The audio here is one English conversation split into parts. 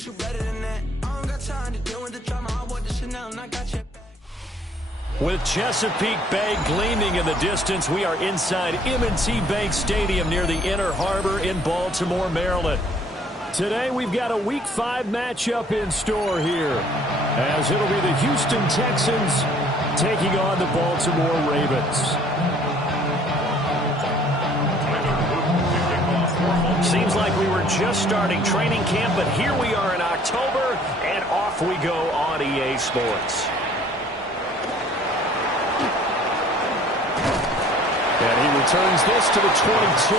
but you better than that. I don't got time to deal with the drama. I want the Chanel and I got your back. With Chesapeake Bay gleaming in the distance, we are inside M&T Bank Stadium near the Inner Harbor in Baltimore, Maryland. Today we've got a Week 5 matchup in store here, as it'll be the Houston Texans taking on the Baltimore Ravens. Seems like we were just starting training camp, but here we are in October, and off we go on EA Sports. And he returns this to the 22.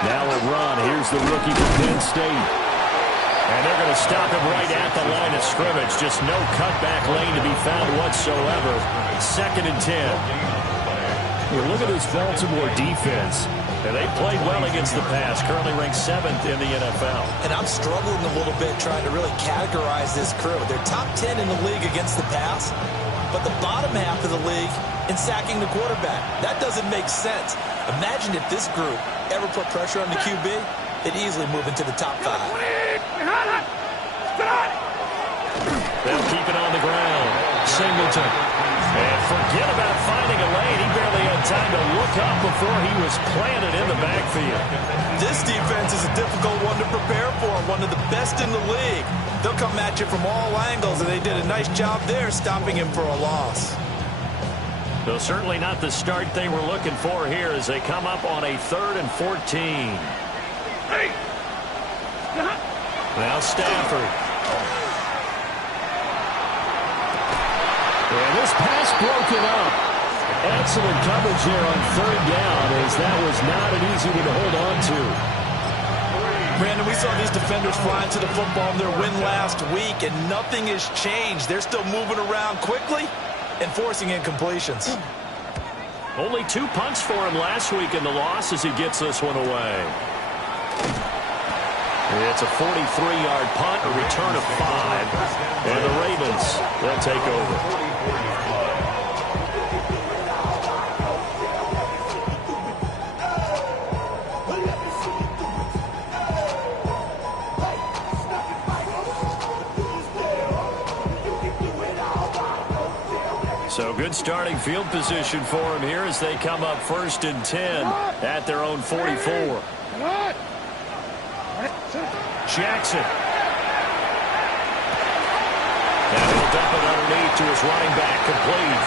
Now a run. Here's the rookie from Penn State. And they're going to stop him right at the line of scrimmage. Just no cutback lane to be found whatsoever. 2nd and 10. You look at this Baltimore defense. And they played well against the pass. Currently ranked 7th in the NFL. And I'm struggling a little bit trying to really categorize this crew. They're top 10 in the league against the pass, but the bottom half of the league in sacking the quarterback. That doesn't make sense. Imagine if this group ever put pressure on the QB, they'd easily move into the top 5. They'll keep it on the ground. Singleton. And forget about finding a lane. He barely had time to look up before he was planted in the backfield. This defense is a difficult one to prepare for, one of the best in the league. They'll come at you from all angles, and they did a nice job there stopping him for a loss. Though certainly not the start they were looking for here as they come up on a 3rd and 14. Now Stafford. And this pass broken up. Excellent coverage here on 3rd down, as that was not an easy one to hold on to. Brandon, we saw these defenders flying to the football in their win last week, and nothing has changed. They're still moving around quickly and forcing incompletions. Only 2 punts for him last week in the loss as he gets this one away. It's a 43-yard punt, a return of 5, and the Ravens, they'll take over. So good starting field position for him here as they come up 1st and 10 at their own 44. Jackson. And he'll dump it underneath to his running back, complete.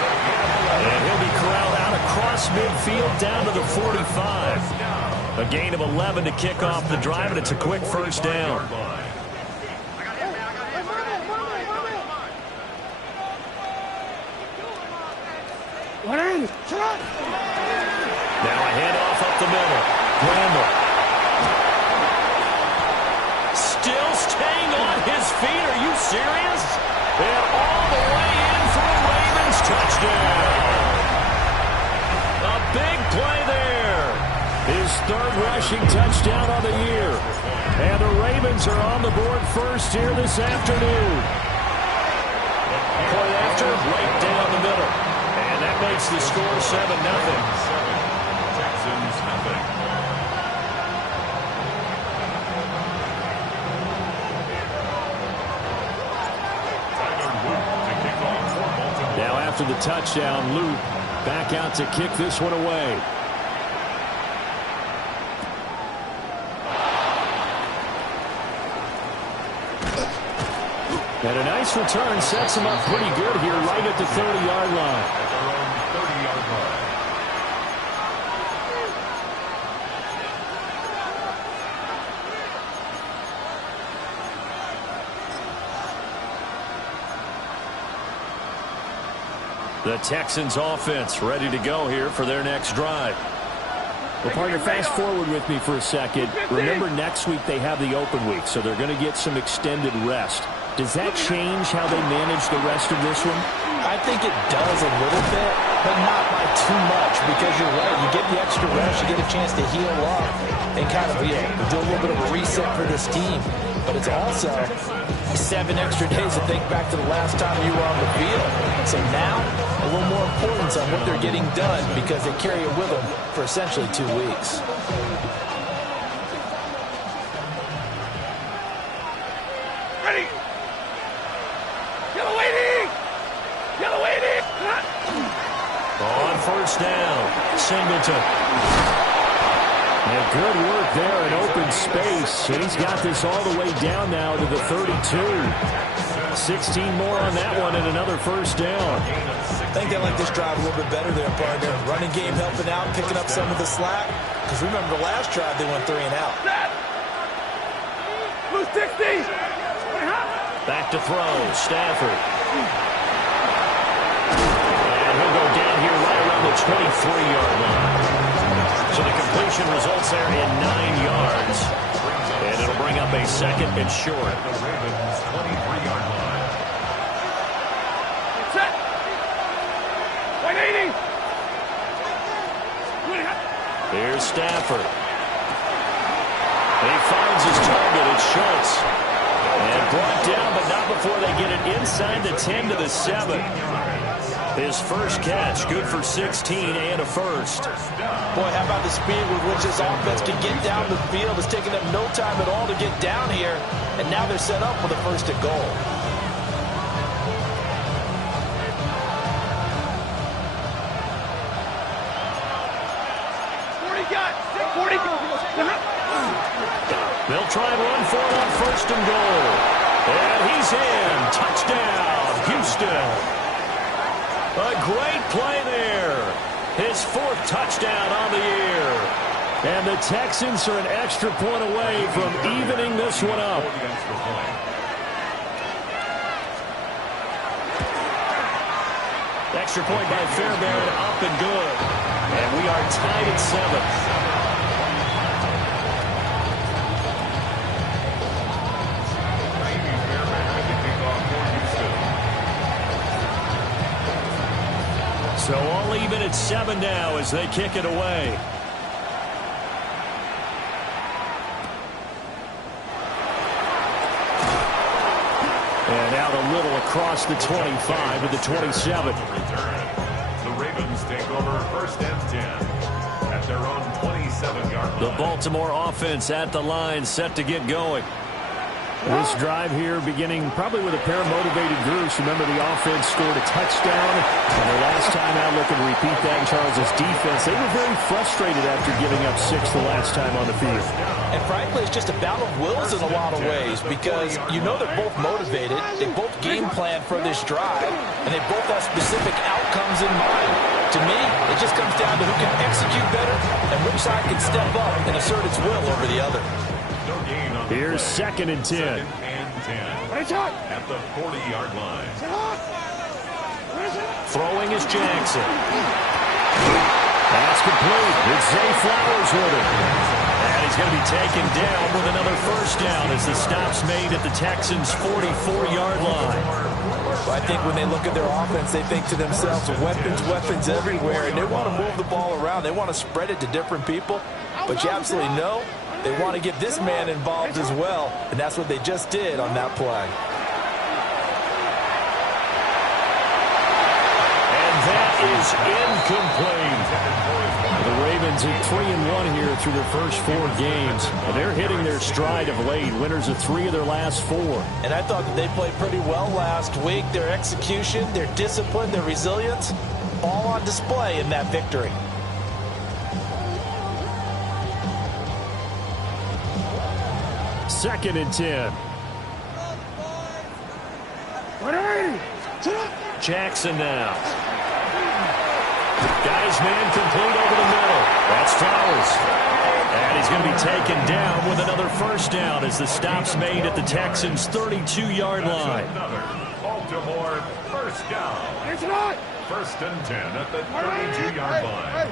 And he'll be corralled out across midfield down to the 45. A gain of 11 to kick off the drive, and it's a quick 1st down. Now a handoff up the middle. Randall. Still staying on his feet. Are you serious? And all the way in for a Ravens touchdown. A big play there. His 3rd rushing touchdown on the year. And the Ravens are on the board first here this afternoon. Point after, right down the middle. And that makes the score 7-0. Texans nothing. Now after the touchdown, Luke back out to kick this one away. And a nice return sets him up pretty good here right at the 30-yard line. The Texans offense ready to go here for their next drive. Well, partner, fast forward with me for a second. Remember, next week they have the open week, so they're going to get some extended rest. Does that change how they manage the rest of this one? I think it does a little bit, but not by too much, because you're right. You get the extra rest, you get a chance to heal up and kind of, do a little bit of a reset for this team. But it's also 7 extra days to think back to the last time you were on the field. So now, a little more importance on what they're getting done, because they carry it with them for essentially 2 weeks. Ready! Yellow 80! Yellow 80! On first down, Singleton. And good work there in open space. And he's got this all the way down now to the 32. 16 more on that one and another first down. I think they like this drive a little bit better there, partner. Running game helping out, picking up some of the slack. Because remember, the last drive they went 3 and out. Blue 60! Back to throw, Stafford. And he'll go down here right around the 23-yard line. So the completion results there in 9 yards. And it'll bring up a second and short. The Ravens' 23-yard line. Set! 180! Here's Stafford. And he finds his target. It's Schultz. And brought down, but not before they get it inside the 10 to the 7. His first catch, good for 16 and a first. Boy, how about the speed with which this offense can get down the field? It's taken them no time at all to get down here, and now they're set up for the first and goal. They'll try and run for it on first and goal. And he's in. Touchdown, Houston. A great play there. His 4th touchdown on the year. And the Texans are an extra point away from evening this one up. Extra point by Fairbairn, up and good. And we are tied at 7. So all even at 7 now as they kick it away. And out a little across the 25 to the 27. The Ravens take over first and 10 at their own 27-yard line. The Baltimore offense at the line, set to get going. This drive here beginning probably with a pair of motivated groups. Remember, the offense scored a touchdown. And the last time out, looking to repeat that in Charles' defense. They were very frustrated after giving up 6 the last time on the field. And frankly, it's just a battle of wills in a lot of ways, because you know they're both motivated. They both game plan for this drive, and they both have specific outcomes in mind. To me, it just comes down to who can execute better and which side can step up and assert its will over the other. Here's 2nd and 10. Second and 10 at the 40-yard line. Throwing is Jackson. That's complete. It's Zay Flowers with it. And he's going to be taken down with another first down as the stop's made at the Texans' 44-yard line. Well, I think when they look at their offense, they think to themselves, weapons everywhere, and they want to move the ball around. They want to spread it to different people, but you absolutely know they want to get this man involved as well, and that's what they just did on that play. And that is incomplete. The Ravens are 3-1 here through their first 4 games, and they're hitting their stride of late. Winners of 3 of their last 4. And I thought that they played pretty well last week. Their execution, their discipline, their resilience, all on display in that victory. Second and 10. Jackson now. Got his man complete over the middle. That's Flowers. And he's going to be taken down with another first down as the stop's made at the Texans' 32-yard line. Baltimore first down. First and 10 at the 32-yard line.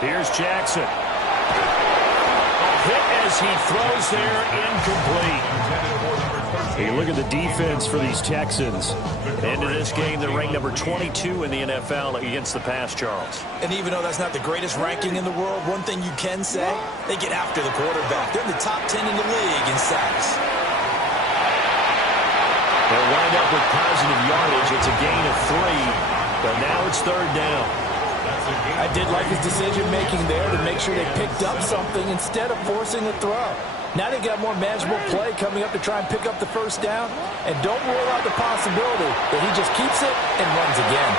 Here's Jackson. A hit as he throws there, incomplete. Hey, look at the defense for these Texans. Into this game, they're ranked number 22 in the NFL against the pass, Charles. And even though that's not the greatest ranking in the world, one thing you can say, they get after the quarterback. They're in the top 10 in the league in sacks. They'll wind up with positive yardage. It's a gain of 3, but now it's third down. I did like his decision-making there to make sure they picked up something instead of forcing a throw. Now they got more manageable play coming up to try and pick up the first down. And don't rule out the possibility that he just keeps it and runs again.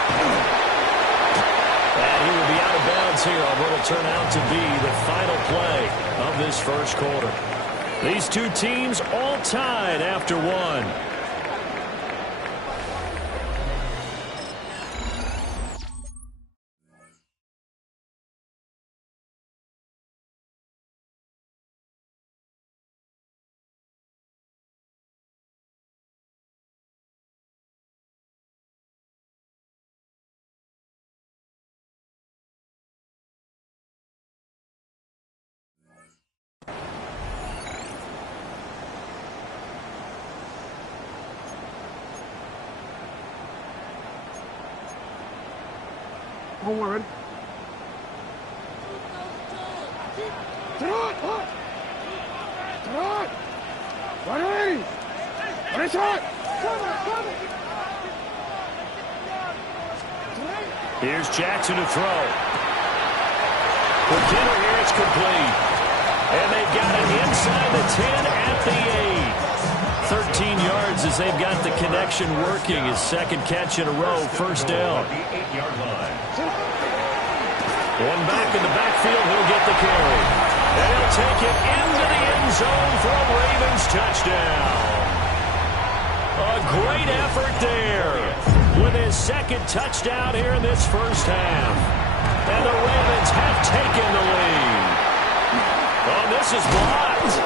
And he will be out of bounds here on what will turn out to be the final play of this first quarter. These two teams all tied after one. Hold on, ready? Throw it! Ready! Ready, shot! Here's Jackson to throw. For Dinner here, it's complete. And they've got it inside the 10 at the 8. 13 yards as they've got the connection working. His second catch in a row, first down. One back in the backfield, he'll get the carry. And he'll take it into the end zone for a Ravens touchdown. A great effort there with his second touchdown here in this first half. And the Ravens have taken the lead. Oh, this is blocked.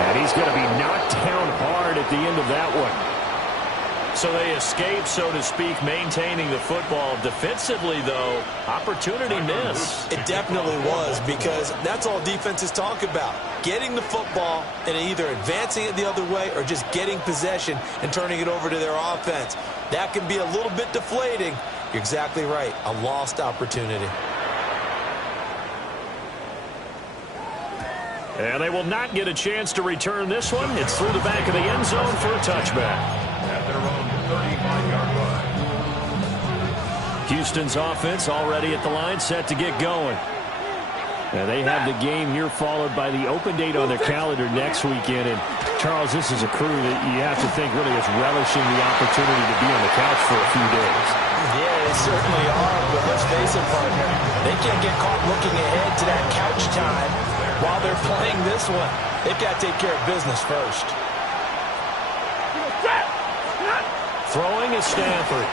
And he's going to be knocked down hard at the end of that one. So they escape, so to speak, maintaining the football. Defensively, though, opportunity miss. It definitely was, because that's all defenses talk about. Getting the football and either advancing it the other way or just getting possession and turning it over to their offense. That can be a little bit deflating. You're exactly right. A lost opportunity. And they will not get a chance to return this one. It's through the back of the end zone for a touchback. At their own 35-yard line. Houston's offense already at the line, set to get going. And they have the game here followed by the open date on their calendar next weekend. And, Charles, this is a crew that you have to think really is relishing the opportunity to be on the couch for a few days. Yeah, they certainly are, but let's face it, partner. They can't get caught looking ahead to that couch time while they're playing this one. They've got to take care of business first. Throwing is Stafford.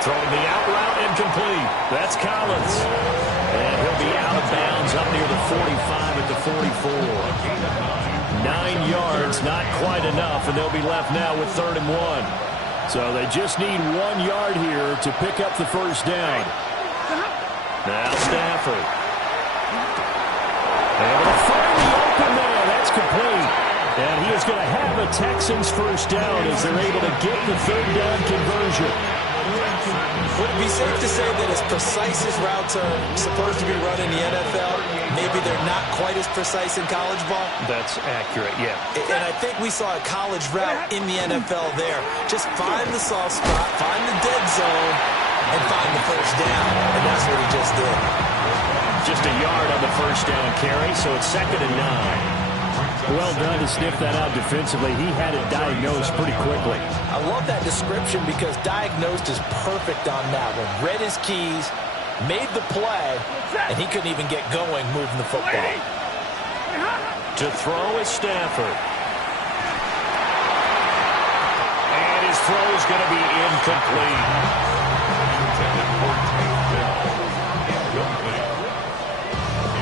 Throwing the out route incomplete. That's Collins. And he'll be out of bounds up near the 45 at the 44. 9 yards, not quite enough, and they'll be left now with 3rd and 1. So they just need 1 yard here to pick up the first down. Now Stafford. Able to find the open there. That's complete. And he is going to have a Texans first down as they're able to get the 3rd down conversion. Would it be safe to say that as precise as routes are supposed to be run in the NFL, maybe they're not quite as precise in college ball? That's accurate, yeah. And I think we saw a college route in the NFL there. Just find the soft spot, find the dead zone, and find the first down. And that's what he just did. Just a yard on the first down carry, so it's 2nd and 9. Well done to sniff that out defensively. He had it diagnosed pretty quickly. I love that description because diagnosed is perfect on that one. Read his keys, made the play, and he couldn't even get going moving the football. To throw is Stafford. And his throw is going to be incomplete. Intended for Tank Bell. Incomplete.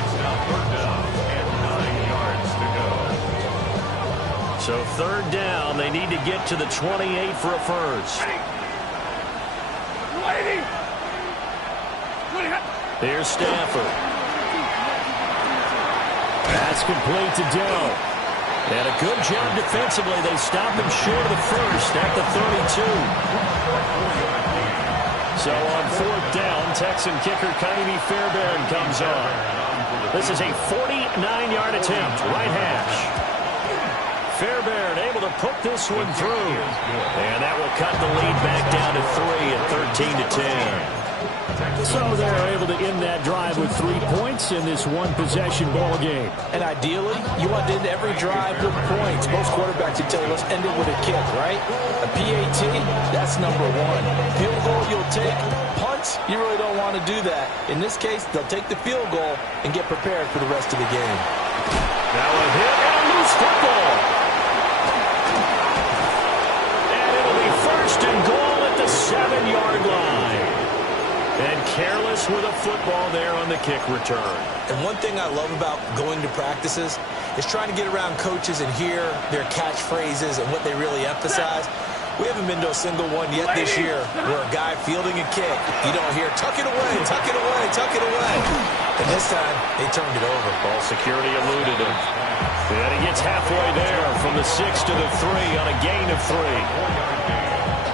It's now 3rd down and 9 yards to go. So 3rd down, they need to get to the 28 for a first. Here's Stafford. That's complete to Dell. And a good job defensively. They stop him short of the first at the 32. So on 4th down, Texan kicker Kaimi Fairbairn comes on. This is a 49-yard attempt, right hash. Fairbairn able to put this one through. And that will cut the lead back down to 3 at 13-10. So they're able to end that drive with 3 points in this one-possession ball game. And ideally, you want to end every drive with points. Most quarterbacks would tell you, let's end it with a kick, right? A PAT, that's number 1. Field goal you'll take. Punts, you really don't want to do that. In this case, they'll take the field goal and get prepared for the rest of the game. Now a hit and a loose football. And it'll be 1st and goal at the 7-yard line. And careless with a football there on the kick return. And one thing I love about going to practices is trying to get around coaches and hear their catchphrases and what they really emphasize. We haven't been to a single one yet this year where a guy fielding a kick, you don't hear, tuck it away, tuck it away, tuck it away. And this time, they turned it over. Ball security eluded him. And he gets halfway there from the 6 to the 3 on a gain of 3.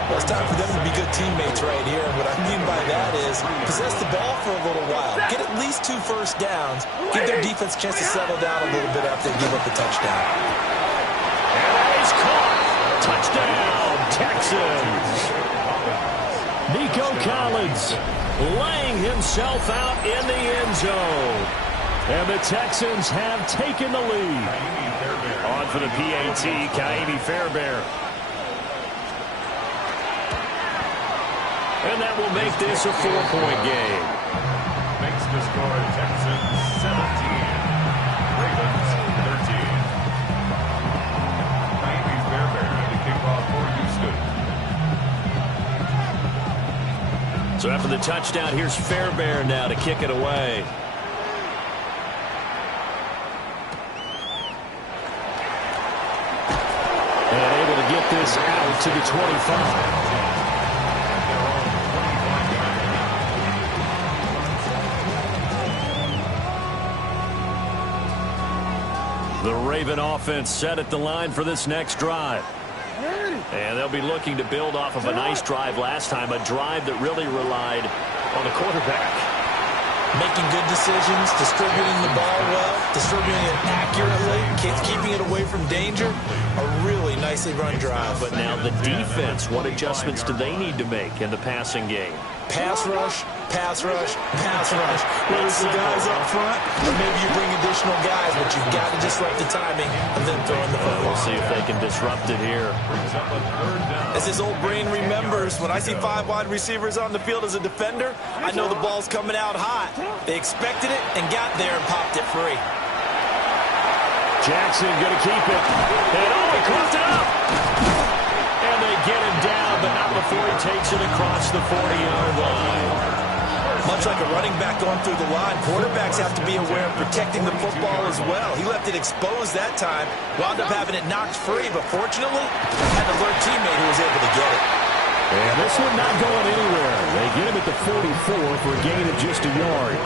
Well, it's time for them to be good teammates right here. And what I mean by that is possess the ball for a little while. Get at least 2 first downs. Give their defense a chance to settle down a little bit after they give up the touchdown. And that is caught. Touchdown, Texans. Nico Collins laying himself out in the end zone. And the Texans have taken the lead. On for the PAT, Kaimi Fairbairn. And that will make this a 4-point game. Makes the score Texans 17, Ravens 13. Kaimi Fairbairn to kick off for Houston. So after the touchdown, here's Fairbairn now to kick it away. And able to get this out to the 25. The Raven offense set at the line for this next drive. And they'll be looking to build off of a nice drive last time, a drive that really relied on the quarterback. Making good decisions, distributing the ball well, distributing it accurately, keeping it away from danger. A really nicely run drive. But now the defense, what adjustments do they need to make in the passing game? Pass rush, pass rush, pass rush. Whether it's the guys up front, or maybe you bring additional guys, but you've got to disrupt the timing of them throwing the football. We'll see if they can disrupt it here. As his old brain remembers, when I see 5 wide receivers on the field as a defender, I know the ball's coming out hot. They expected it and got there and popped it free. Jackson going to keep it. And he coughed it up. And they get him down, but not before he takes it across the 40-yard line. Much like a running back going through the line, quarterbacks have to be aware of protecting the football as well. He left it exposed that time, wound up having it knocked free, but fortunately, had an alert teammate who was able to get it. And this one not going anywhere. They get him at the 44 for a gain of just a yard.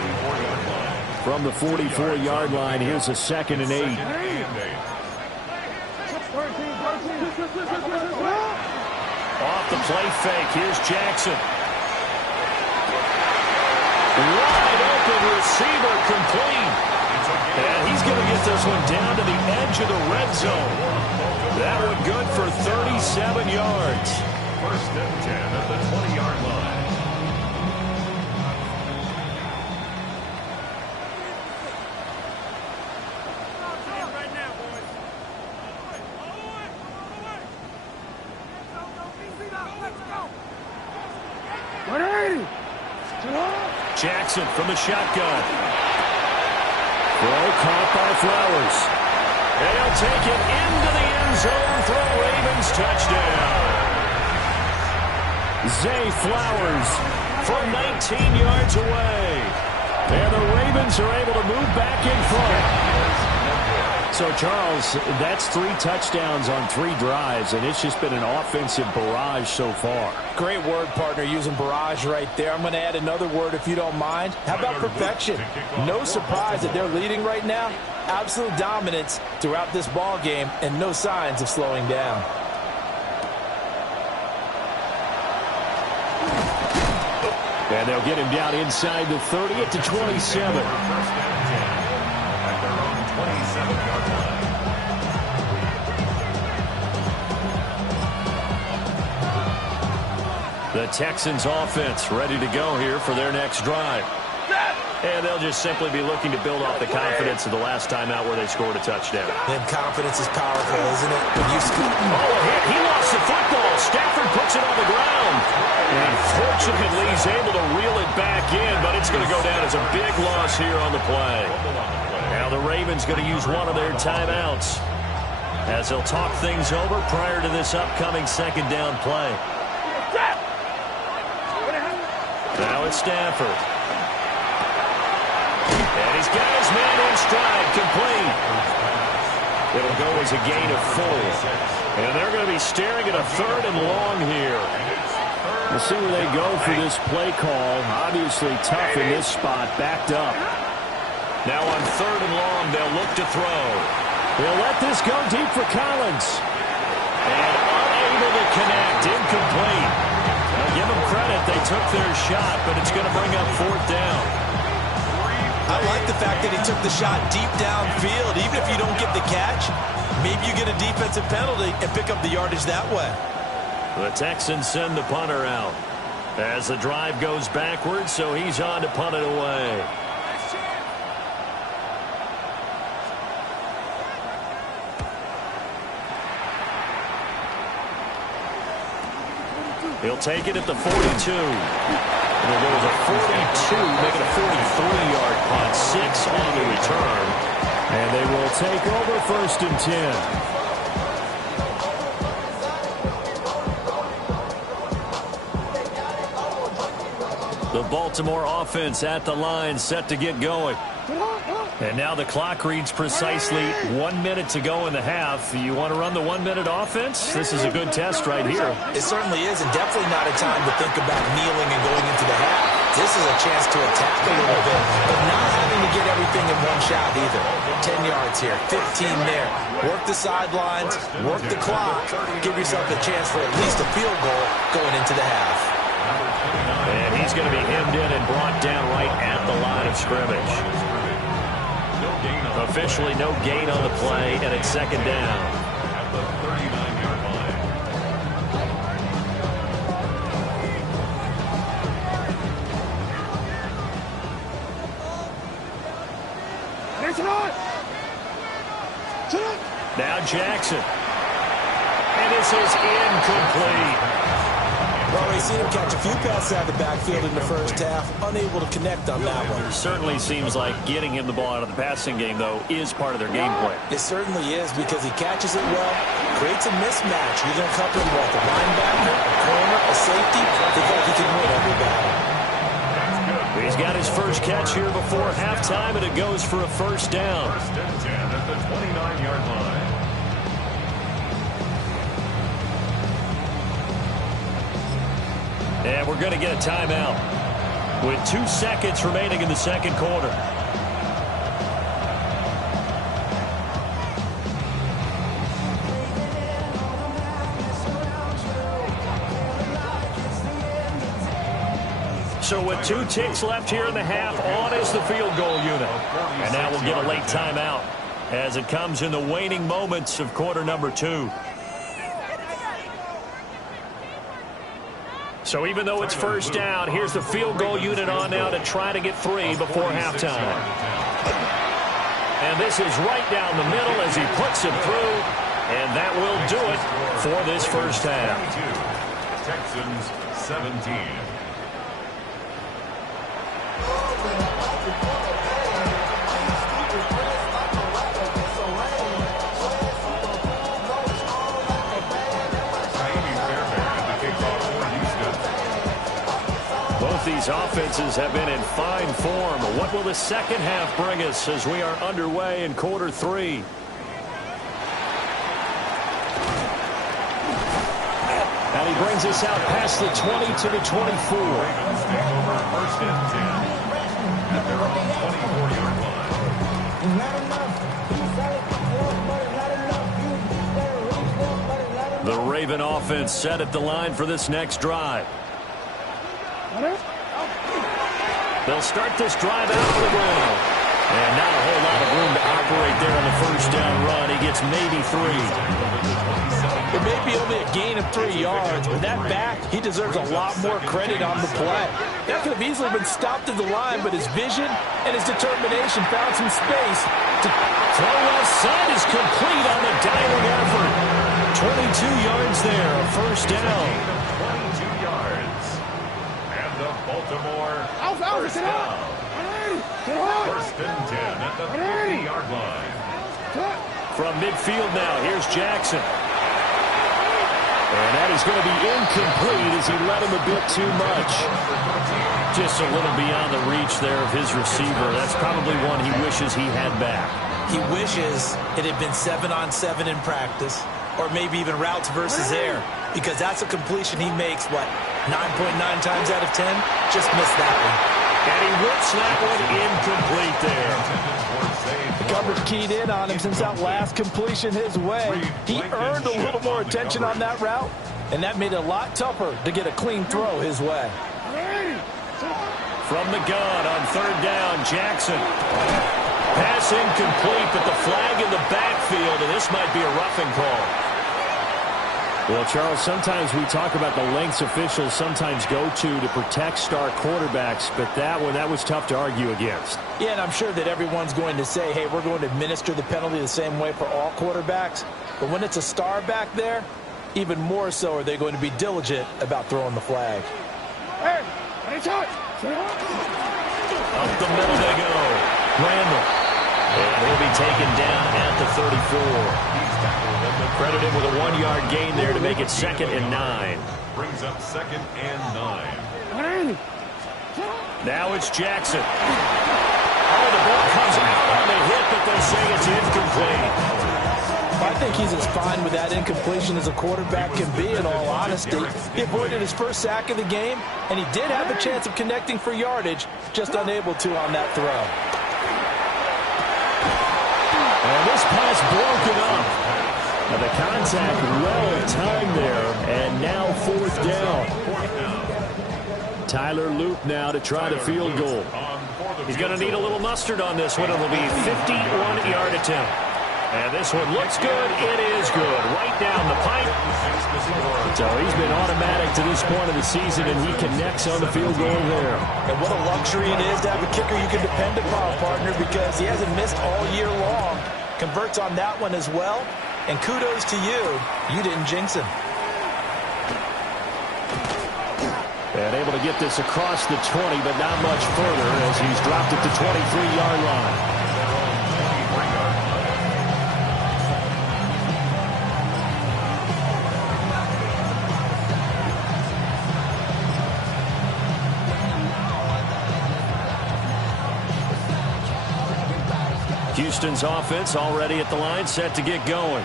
From the 44-yard line, here's a 2nd and 8. Off the play fake, here's Jackson. Wide open receiver complete. And he's going to get this one down to the edge of the red zone. That one good for 37 yards. 1st and 10 at the 20-yard line. Jackson from the shotgun. Throw caught by Flowers. And he'll take it into the end zone for a Ravens touchdown. Zay Flowers from 19 yards away. And the Ravens are able to move back in front. So, Charles, that's 3 touchdowns on 3 drives, and it's just been an offensive barrage so far. Great word, partner, using barrage right there. I'm going to add another word if you don't mind. How about perfection? No surprise that they're leading right now. absolute dominance throughout this ball game and no signs of slowing down. And they'll get him down inside the 30 at the 27. First down 10 at their own 27-yard line. The Texans offense ready to go here for their next drive. And they'll just simply be looking to build off the confidence of the last time out where they scored a touchdown. And confidence is powerful, isn't it? When you scoop. Oh, a hit. He lost the football. Stafford puts it on the ground. And fortunately, he's able to reel it back in, but it's going to go down as a big loss here on the play. Now the Ravens going to use one of their timeouts as they'll talk things over prior to this upcoming second down play. Now it's Stafford. And he's got his man in stride, complete. It'll go as a gain of 4. And they're going to be staring at a 3rd and long here. We'll see where they go for this play call. Obviously tough in this spot, backed up. Now on 3rd and long, they'll look to throw. They'll let this go deep for Collins. And unable to connect, incomplete. Now give them credit, they took their shot, but it's going to bring up 4th down. I like the fact that he took the shot deep downfield. Even if you don't get the catch, maybe you get a defensive penalty and pick up the yardage that way. The Texans send the punter out as the drive goes backwards, so he's on to punt it away. He'll take it at the 42. It'll go as a 42, make it a 43-yard punt, 6 on the return. And they will take over 1st and 10. The Baltimore offense at the line, set to get going. And now the clock reads precisely 1 minute to go in the half. You want to run the 1 minute offense? This is a good test right here. It certainly is, and definitely not a time to think about kneeling and going into the half. This is a chance to attack a little bit, but not having to get everything in one shot either. 10 yards here, 15 there. Work the sidelines, work the clock. Give yourself a chance for at least a field goal going into the half. And he's going to be hemmed in and brought down right at the line of scrimmage. Officially no gain on the play, and it's 2nd down. At the 39-yard line. Now Jackson. And this is incomplete. Well, we've seen him catch a few passes out of the backfield in the first half, unable to connect on that one. It certainly seems like getting him the ball out of the passing game, though, is part of their game plan. It certainly is, because he catches it well, creates a mismatch. You're going to couple him with a linebacker, a corner, a safety. I think he can win every battle. He's got his first catch here before halftime, and it goes for a 1st down. 1st and 10 at the 29-yard line. And we're going to get a timeout with 2 seconds remaining in the second quarter. So with 2 ticks left here in the half, on is the field goal unit. And now we'll get a late timeout as it comes in the waning moments of quarter number 2. So even though it's 1st down, here's the field goal unit on now to try to get 3 before halftime. And this is right down the middle as he puts it through. And that will do it for this first half. Texans 17. Both these offenses have been in fine form. What will the second half bring us as we are underway in quarter 3? And he brings us out past the 20 to the 24. Ravens take over 1st and 10 at their own 24-yard line. Raven offense set at the line for this next drive. They'll start this drive out of the ground. And not a whole lot of room to operate there on the first down run. He gets maybe 3. It may be only a gain of 3 yards, but that back, he deserves a lot more credit on the play. That could have easily been stopped at the line, but his vision and his determination found some space to throw left side is complete on the diving effort. 22 yards there, a first down. 22 yards. And the Baltimore first down. First and 10 at the 50-yard line. From midfield now, here's Jackson. And that is going to be incomplete as he let him a bit too much. Just a little beyond the reach there of his receiver. That's probably one he wishes he had back. He wishes it had been 7-on-7 in practice, or maybe even routes versus air, because that's a completion he makes, 9.9 times out of 10? Just missed that one. And he whips that one incomplete there. The coverage keyed in on him since that last completion his way. He earned a little more attention on that route, and that made it a lot tougher to get a clean throw his way. From the gun on third down, Jackson. Pass incomplete, but the flag in the backfield, and this might be a roughing call. Well, Charles, sometimes we talk about the lengths officials sometimes go to protect star quarterbacks, but that was tough to argue against. Yeah, and I'm sure that everyone's going to say, hey, we're going to administer the penalty the same way for all quarterbacks. But when it's a star back there, even more so are they going to be diligent about throwing the flag. Hey, up the middle they go. Randall. And he'll be taken down at the 34. Credit him with a 1-yard gain there to make it 2nd and 9. Brings up 2nd and 9. Now it's Jackson. Oh, the ball comes out on the hit, but they say it's incomplete. I think he's as fine with that incompletion as a quarterback can be, in all honesty. He avoided his first sack of the game, and he did have a chance of connecting for yardage, just unable to on that throw. And this pass broken up. Now the contact well timed there, and now 4th down. Tyler Loop now to try the field goal. He's going to need a little mustard on this one. It'll be a 51-yard attempt. And this one looks good. It is good. Right down the pipe. So he's been automatic to this point of the season, and he connects on the field goal there. And what a luxury it is to have a kicker you can depend upon, partner, because he hasn't missed all year long. Converts on that one as well. And kudos to you. You didn't jinx him. And able to get this across the 20, but not much further as he's dropped at the 23-yard line. Houston's offense already at the line, set to get going.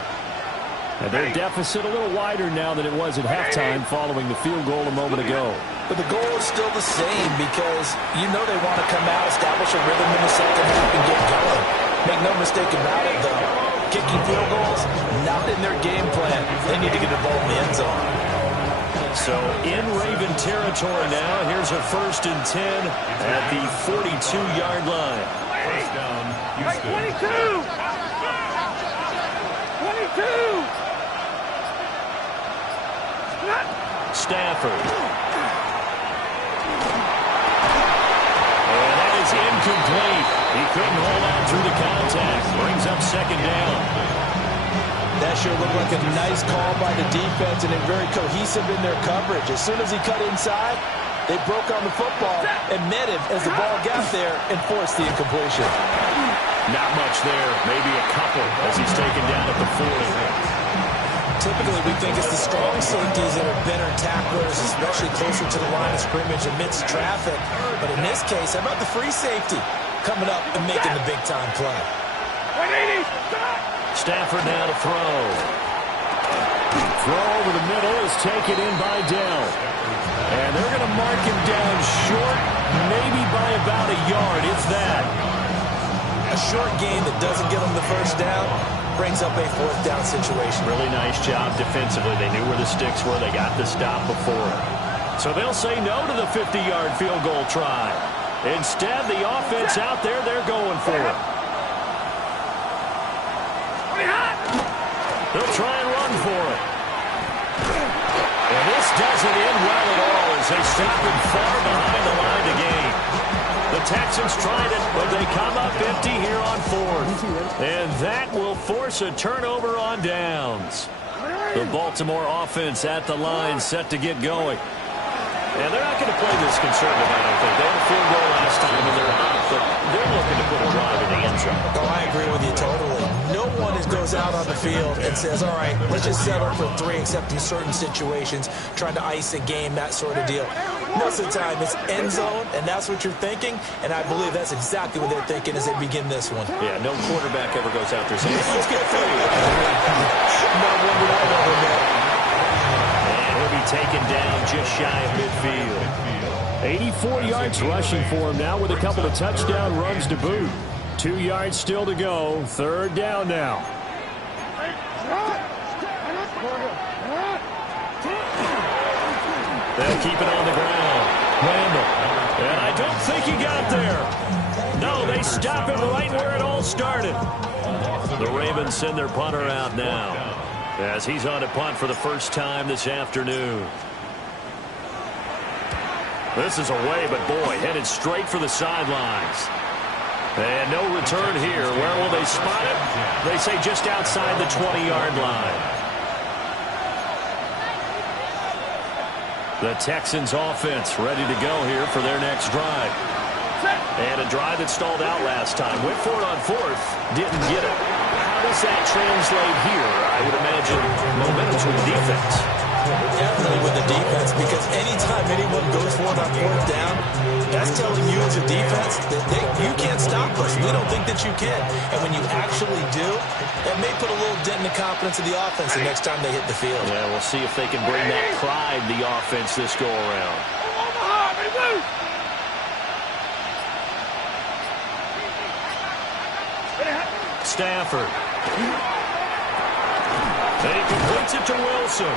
And their deficit a little wider now than it was at halftime following the field goal a moment ago. But the goal is still the same because you know they want to come out, establish a rhythm in the second half, and get going. Make no mistake about it, though. Kicking field goals, not in their game plan. They need to get the ball in the end zone. So in Raven territory now, here's a 1st and 10 at the 42-yard line. First down, Houston. 22! Stafford. And that is incomplete. He couldn't hold on through the contact. Brings up 2nd down. That sure looked like a nice call by the defense, and they're very cohesive in their coverage. As soon as he cut inside, they broke on the football and met him as the ball got there and forced the incompletion. Not much there. Maybe a couple as he's taken down at the 40. Typically, we think it's the strong safeties that are better tacklers, especially closer to the line of scrimmage amidst traffic. But in this case, how about the free safety coming up and making the big-time play? Stafford now to throw. Throw over the middle is taken in by Dell. And they're going to mark him down short, maybe by about a yard, if that. A short gain that doesn't get him the first down, brings up a fourth down situation. Really nice job defensively. They knew where the sticks were. They got the stop before. So they'll say no to the 50-yard field goal try. Instead, the offense out there, they're going for it. They'll try and run for it. And this doesn't end well at all as they stop him far behind the line to gain. The Texans tried it, but they come up empty here on fourth. And that will force a turnover on downs. The Baltimore offense at the line set to get going. And they're not going to play this conservative, I don't think. They had a field goal last time, and they're up, but they're looking to put a drive in the end zone. Oh, I agree with you totally. No one goes out on the field and says, all right, let's just settle for 3, except in certain situations, trying to ice a game, that sort of deal. Most of the time, it's end zone, and that's what you're thinking, and I believe that's exactly what they're thinking as they begin this one. Yeah, no quarterback ever goes out there saying, let's get 3. Not one that I've ever met. He'll be taken down just shy of midfield. 84 yards rushing for him now with a couple of touchdown runs to boot. 2 yards still to go. Third down now. They'll keep it on the ground. Randall. And I don't think he got there. No, they stop him right where it all started. The Ravens send their punter out now, as he's on a punt for the first time this afternoon. This is away, but boy, headed straight for the sidelines. And no return here. Where will they spot it? They say just outside the 20-yard line. The Texans offense ready to go here for their next drive. And a drive that stalled out last time. Went for it on fourth. Didn't get it. How does that translate here? I would imagine momentum to the defense. Definitely with the defense, because anytime anyone goes for it on fourth down, that's telling you as a defense that you can't stop us. We don't think that you can. And when you actually do, that may put a little dent in the confidence of the offense the next time they hit the field. Yeah, we'll see if they can bring that pride to the offense this go-around. Stafford. And he completes it to Wilson.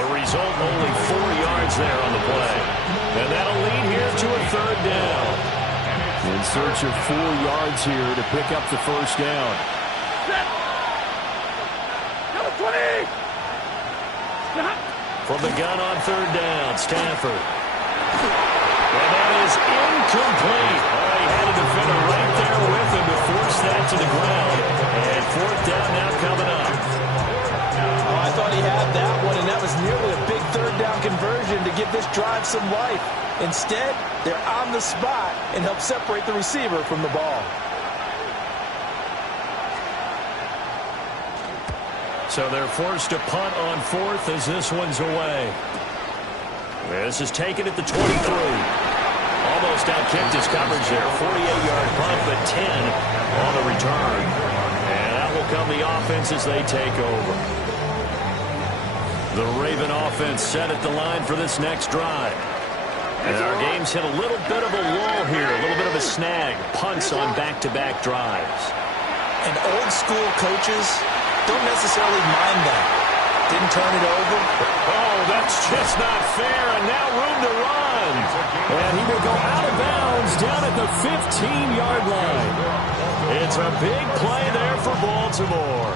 The result, only 4 yards there on the play. And that'll lead here to a third down. In search of 4 yards here to pick up the first down. From the gun on third down, Stafford. And that is incomplete. Oh, he had a defender right there with him to force that to the ground. And fourth down now coming up. Oh, I thought he had that one, and that was nearly a big third down conversion to give this drive some life. Instead, they're on the spot and help separate the receiver from the ball. So they're forced to punt on fourth as this one's away. This is taken at the 23. Almost outkicked his coverage there. 48-yard punt, but 10 on the return. And out will come the offense as they take over. The Raven offense set at the line for this next drive. And our game's hit a little bit of a lull here, a little bit of a snag. Punts on back-to-back drives. And old-school coaches don't necessarily mind that. Didn't turn it over. Oh, that's just not fair, and now room to run. And he will go out of bounds down at the 15-yard line. It's a big play there for Baltimore.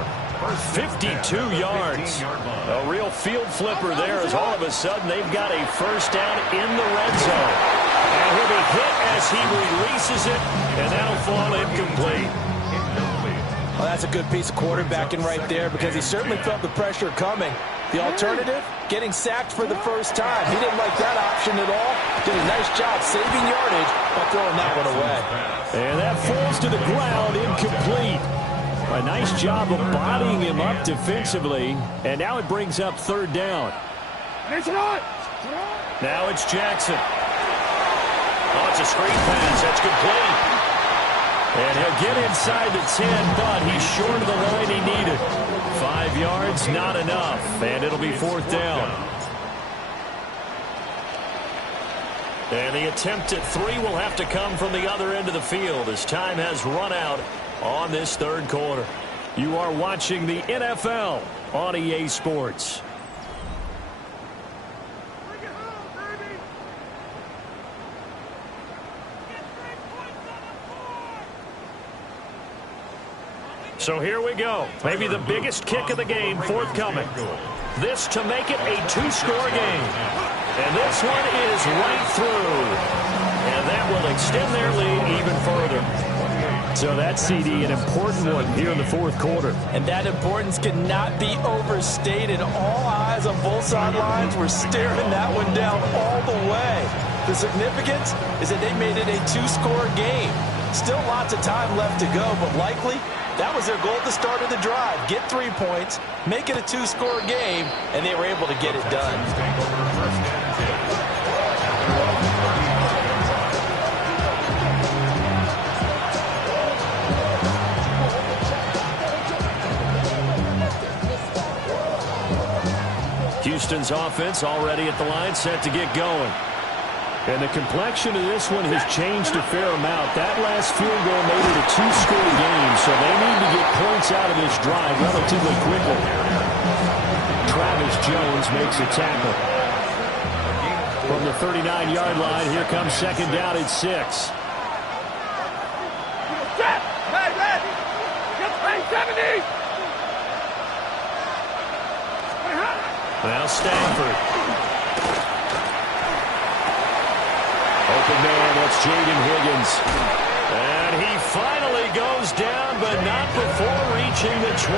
52 yards. A real field flipper there as all of a sudden they've got a first down in the red zone. And he'll be hit as he releases it, and that'll fall incomplete. Well, that's a good piece of quarterbacking right there, because he certainly felt the pressure coming. The alternative, getting sacked for the first time. He didn't like that option at all. Did a nice job saving yardage by throwing that one away. And that falls to the ground, incomplete. A nice job of bodying him up defensively. And now it brings up third down. Now it's Jackson. Oh, it's a screen pass. That's complete. And he'll get inside the 10, but he's short of the line he needed. 5 yards, not enough. And it'll be fourth down. And the attempt at 3 will have to come from the other end of the field as time has run out on this third quarter. You are watching the NFL on EA Sports. So here we go. Maybe the biggest kick of the game forthcoming. This to make it a two-score game. And this one is right through. And that will extend their lead even further. So that's, CD, an important one here in the fourth quarter. And that importance cannot be overstated. All eyes on both sidelines were staring that one down all the way. The significance is that they made it a two-score game. Still lots of time left to go, but likely that was their goal at the start of the drive. Get 3 points, make it a two-score game, and they were able to get it done. Houston's offense already at the line, set to get going. And the complexion of this one has changed a fair amount. That last field goal made it a two-score game, so they need to get points out of this drive relatively quickly. Travis Jones makes a tackle. From the 39-yard line, here comes second down at 6. Now Stanford. Open man, that's Jaden Higgins. And he finally goes down, but not before reaching the 21.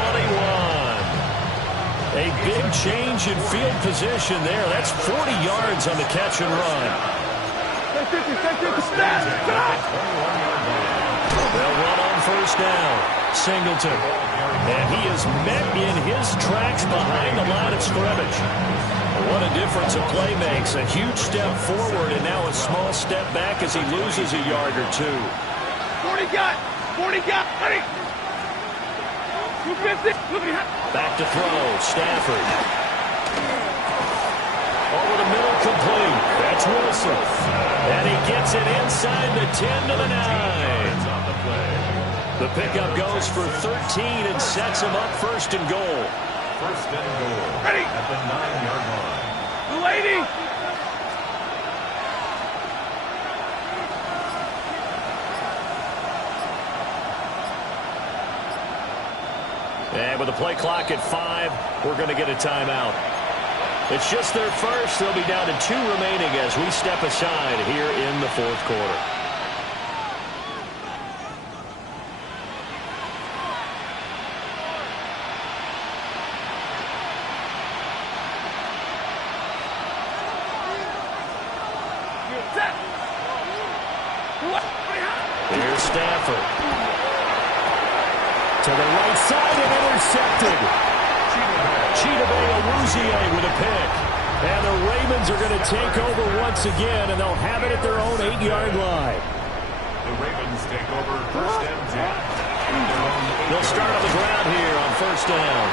A big change in field position there. That's 40 yards on the catch and run. They'll run on first down. Singleton. And he is met in his tracks behind the line of scrimmage. What a difference a play makes. A huge step forward and now a small step back as he loses a yard or two. 40 got, 30. 250. Back to throw. Stafford. Over the middle, complete. That's Wilson. And he gets it inside the 10 to the 9. The pickup goes for 13 and sets him up first and goal. First and goal. Ready. At the 9-yard line. The lady. And with the play clock at 5, we're going to get a timeout. It's just their first. They'll be down to 2 remaining as we step aside here in the fourth quarter. Here's Stafford. To the right side and intercepted. Chidobe Awuzie with a pick. And the Ravens are going to take over once again, and they'll have it at their own 8-yard line. The Ravens take over first and 10. They'll start on the ground here on first down.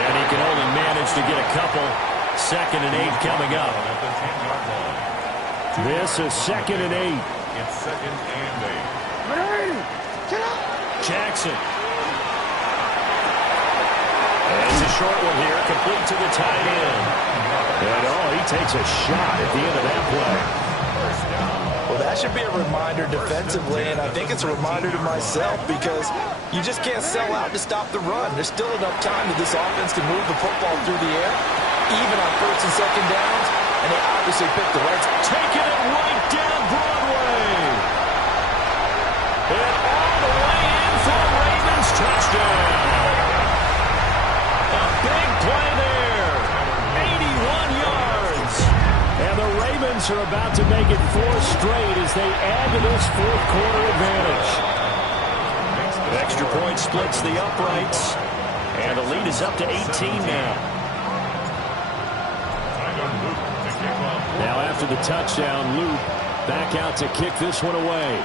And he can only manage to get a couple. Second and 8 coming up. At the 10-yard line. This is second and 8. It's second and 8. Jackson. And it's a short one here, complete to the tight end. And he takes a shot at the end of that play. Well, that should be a reminder defensively, and I think it's a reminder to myself because you just can't sell out to stop the run. There's still enough time that this offense can move the football through the air, even on first and second downs, and they obviously picked the right. Taking it right down Broadway. And all the way in for a Ravens touchdown. A big play there. 81 yards. And the Ravens are about to make it 4 straight as they add to this fourth quarter advantage. Extra point splits the uprights. And the lead is up to 18 now. Now after the touchdown, Luke back out to kick this one away.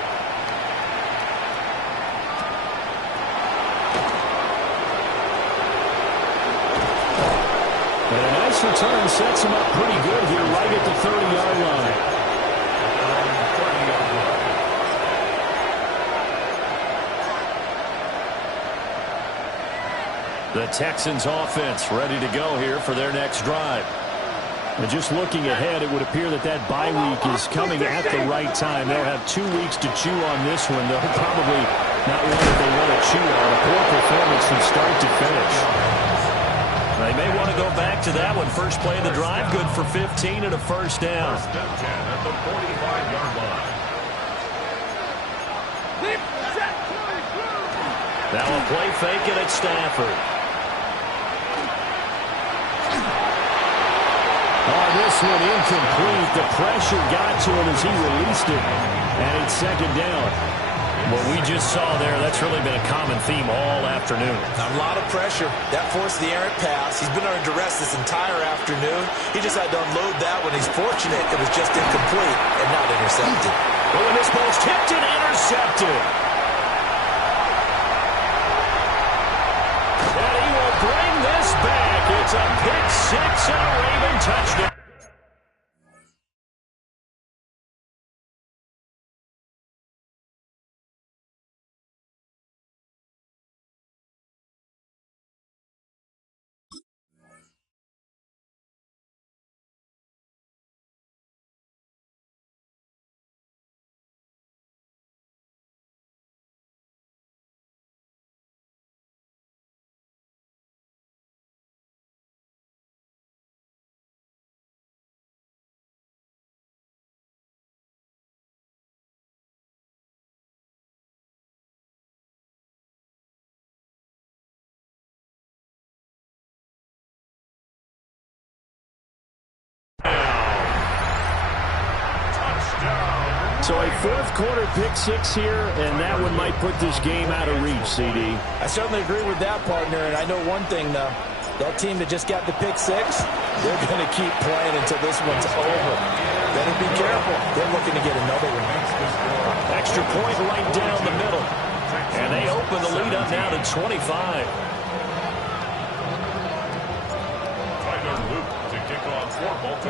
And a nice return sets him up pretty good here right at the 30-yard line. The Texans offense ready to go here for their next drive. And just looking ahead, it would appear that bye week is coming at the right time. They'll have 2 weeks to chew on this one. They'll probably not one that they want to chew on. A poor performance from start to finish. They may want to go back to that one. First play of the drive, good for 15 and a first down. First and 10 at the 45-yard line. Now a play fake it at Stafford. Oh, this one incomplete. The pressure got to him as he released it. And it's second down. What we just saw there, that's really been a common theme all afternoon. A lot of pressure. That forced the errant pass. He's been under duress this entire afternoon. He just had to unload that one. He's fortunate it was just incomplete and not intercepted. Oh, and this ball's tipped and intercepted. And he will bring this back. It's a pick six and a Raven touchdown. So a fourth quarter pick six here, and that one might put this game out of reach, CD. I certainly agree with that, partner, and I know one thing, though. That team that just got the pick six, they're going to keep playing until this one's over. Better be careful. They're looking to get another one. Extra point right down the middle. And they open the lead up now to 25.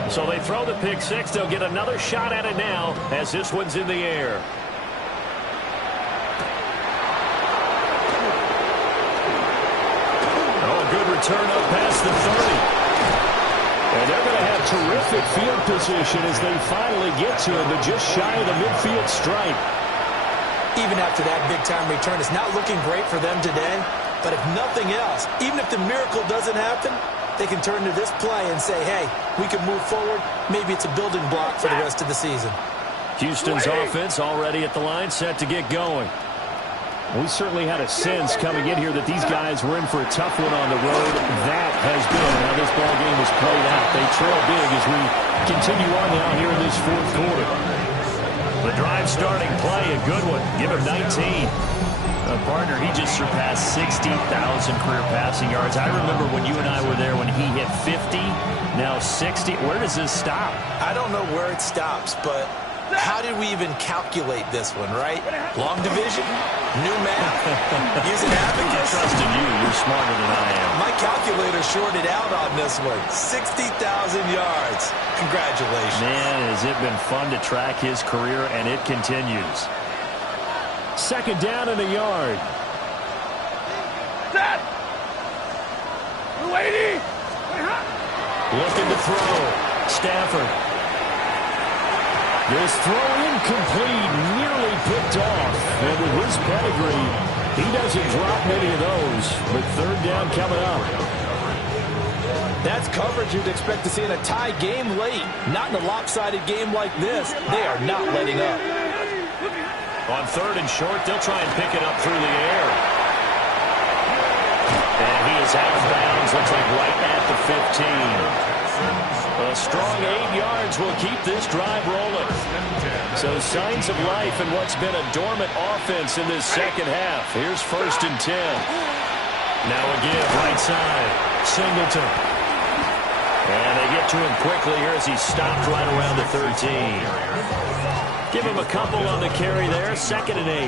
So they throw the pick six. They'll get another shot at it now as this one's in the air. Oh, a good return up past the 30. And they're going to have terrific field position as they finally get to him, but just shy of the midfield stripe. Even after that big-time return, it's not looking great for them today. But if nothing else, even if the miracle doesn't happen, they can turn to this play and say, hey, we can move forward. Maybe it's a building block for the rest of the season. Houston's offense already at the line, set to get going. We certainly had a sense coming in here that these guys were in for a tough one on the road. That has been how this ball game has played out. They trail big as we continue on now here in this fourth quarter. The drive starting play, a good one. Give him 19. Partner, he just surpassed 60,000 career passing yards. I remember when you and I were there when he hit 50, now 60. Where does this stop? I don't know where it stops, but how did we even calculate this one, right? Long division? New math? Using abacus? I trust in you. You're smarter than I am. My calculator shorted out on this one. 60,000 yards. Congratulations. Man, has it been fun to track his career, and it continues. Second down and a yard. Set! Lady! Looking to throw. Stafford. This throw incomplete, nearly picked off. And with his pedigree, he doesn't drop many of those. But third down coming up. That's coverage you'd expect to see in a tie game late. Not in a lopsided game like this. They are not letting up. On third and short, they'll try and pick it up through the air. And he is out of bounds, looks like right at the 15. A strong 8 yards will keep this drive rolling. So signs of life in what's been a dormant offense in this second half. Here's first and 10. Now again, right side. Singleton. And they get to him quickly here as he stopped right around the 13. Give him a couple on the carry there. Second and 8. A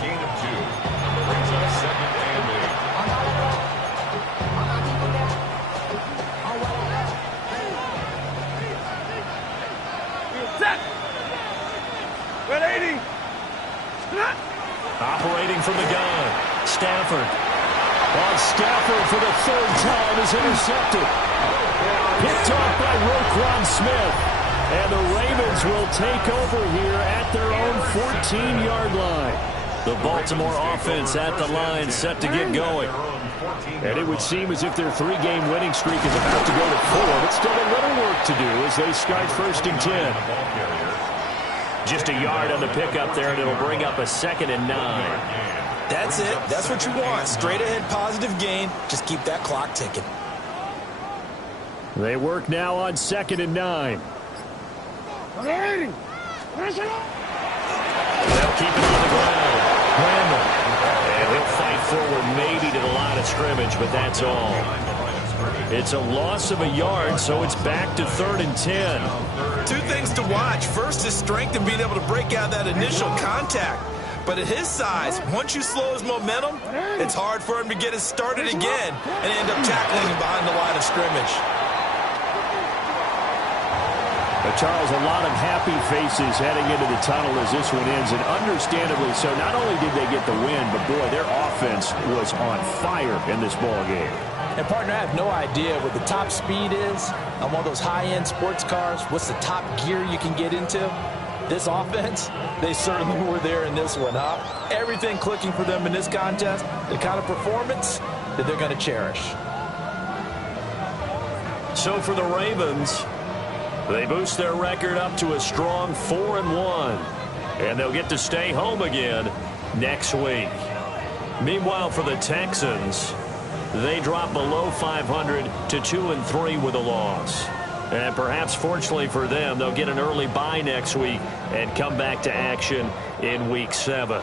gain of 2. Brings up second and 8. Set! Red 80! Operating from the gun. Stafford. On Stafford for the third time is intercepted. Picked off by Roquan Smith. And the Ravens will take over here at their own 14-yard line. The Baltimore offense at the line set to get going. And it would seem as if their 3-game winning streak is about to go to 4, but still a little work to do as they start 1st and 10. Just a yard on the pickup there, and it'll bring up a 2nd and 9. That's it. That's what you want. Straight ahead positive gain. Just keep that clock ticking. They work now on 2nd and 9. They'll keep it on the ground. Randall. And he'll fight forward maybe to the line of scrimmage, but that's all. It's a loss of a yard, so it's back to 3rd and 10. 2 things to watch. First is strength and being able to break out that initial contact. But at his size, once you slow his momentum, it's hard for him to get it started again and end up tackling him behind the line of scrimmage. Charles, a lot of happy faces heading into the tunnel as this one ends, and understandably so. Not only did they get the win, but boy, their offense was on fire in this ball game. And, partner, I have no idea what the top speed is on one of those high-end sports cars. What's the top gear you can get into? This offense, they certainly were there in this one, huh? Everything clicking for them in this contest, the kind of performance that they're going to cherish. So for the Ravens, they boost their record up to a strong 4-1, and they'll get to stay home again next week. Meanwhile, for the Texans, they drop below 500 to 2-3 with a loss. And perhaps fortunately for them, they'll get an early bye next week and come back to action in Week 7.